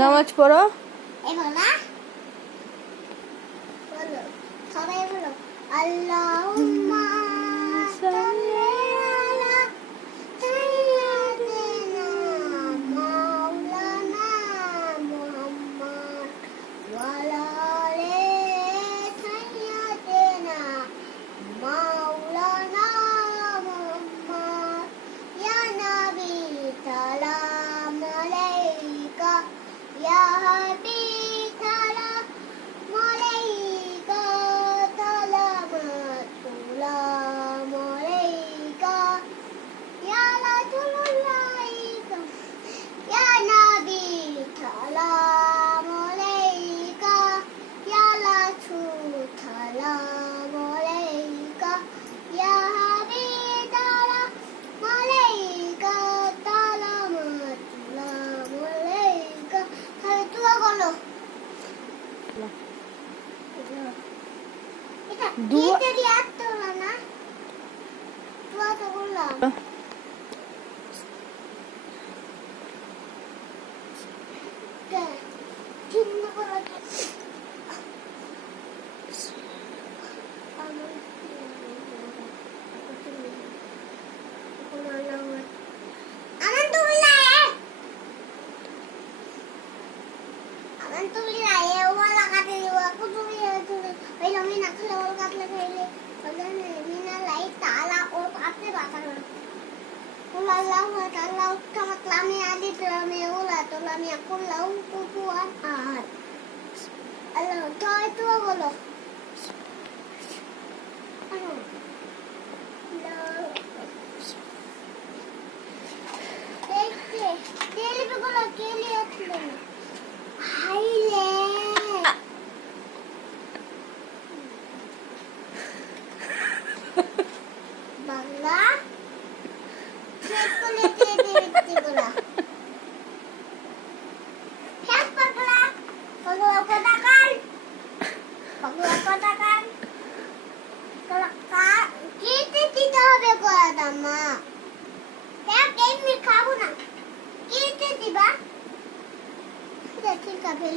নামাজ পড়ো। সবাই বলো আল্লাহুম্মা সাল্লি আলা সাইয়্যিদিনা মাওলানা মুহাম্মদ ওয়া আলা আলি সাইয়্যিদিনা মাওলানা মুহাম্মদ ইয়া নবী সালাম আলাইকা ইয়া হাবিব সালাম আলাইকা সালাম আলাইকা ইয়া রাসূলুল্লাহ ইয়া নবী সালাম আলাইকা ইয়া রাসূল সালাম আলাইকা ইয়া হাবিব সালাম আলাইকা সালাম আলাইকা। তাহলে দোয়া করো। দোয়া না দোয়া তো করলাম। চিন্তা করো বাংলা খাবো না, দিবা ঠিক আছে।